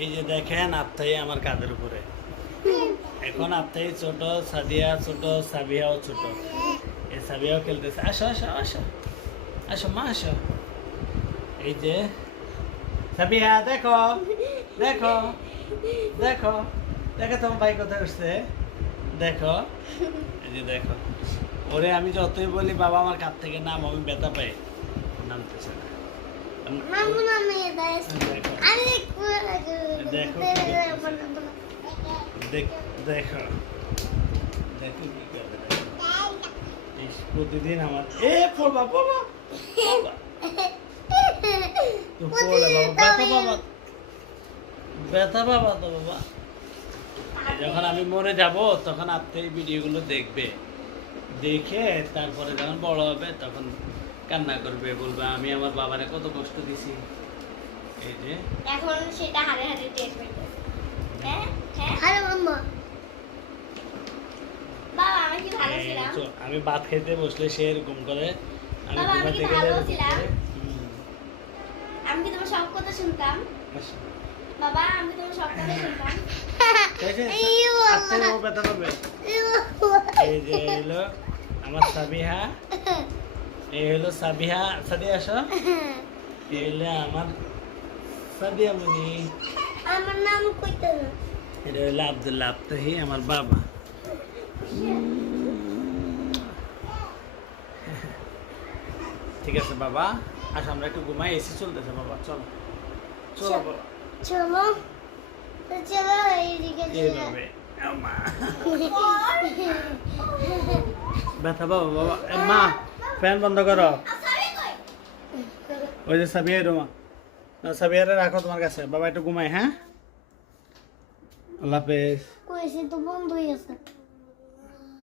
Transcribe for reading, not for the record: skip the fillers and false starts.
এই যে দেখেন আফতাই আমার কাঁধের উপরে। এখন আফতাই ছোট, সাদিয়া ছোট, সাবিয়াও ছোট। এই সাবিয়াও খেলতেছে। আসো আসো আসো আসো মা আসো। এই যে সাবিয়া দেখো দেখো দেখো দেখো তোমার ভাই কোথায় উঠছে দেখো। এই যে দেখো, ওরে আমি যতই বলি বাবা আমার কাছ থেকে নাম, আমি ব্যথা পাই, নামতেছে না। মামু নামে দাইস দেখো আমি দেখো দেখো দেখো কি করে দেখো। ইস, প্রতিদিন আমার পড়বা পড়বা পড়বা। তো পড়ে বাবা ব্যথা বাবা তো বাবা। যখন আমি মরে যাব তখন আপনি এই ভিডিওগুলো দেখবে, দেখে তারপরে যখন বড় হবে তখন কান্না করবে, বলবে আমি আমার বাবারে কত কষ্ট দিছি। এই যে এখন সেটা হারে হারে টের পেতে। হ্যাঁ হ্যাঁ আরে মাম্মা বাবা আমি কি ভালো ছিলাম? আমি ভাত খেতে বসলে সে এরকম করে, আমি বাবা, আমি কি ঘুমাতে ভালো গেলে ছিলাম? আমি কি তোমার সব কথা শুনতাম? বাবা আমি কি তোমার সব কথা শুনতাম? ও ব্যথা পাবে। এই যে হলো আমার সাবিহা, এই হলো সাবিহা, সাদিয়া আসো। এই হলো আমার সাদিয়া মনি, আমার নাম কইতে না। এটা হলো আব্দুল্লাহ আফতাহি আমার বাবা। ঠিক আছে বাবা, আচ্ছা আমরা একটু ঘুমাই, এসি চলতেছে বাবা, চলো চলো বাবা। চলো তো চলো এইদিকে এইভাবে মা ব্যথা বাবা বাবা। মা ফ্যান বন্ধ করো। ওই যে সাবিয়া রোমা, সাবিয়ারে রাখো তোমার কাছে, বাবা একটু ঘুমাই। হ্যাঁ, আল্লাহ হাফেজ। কইছে তো বন্ধ হয়ে গেছে।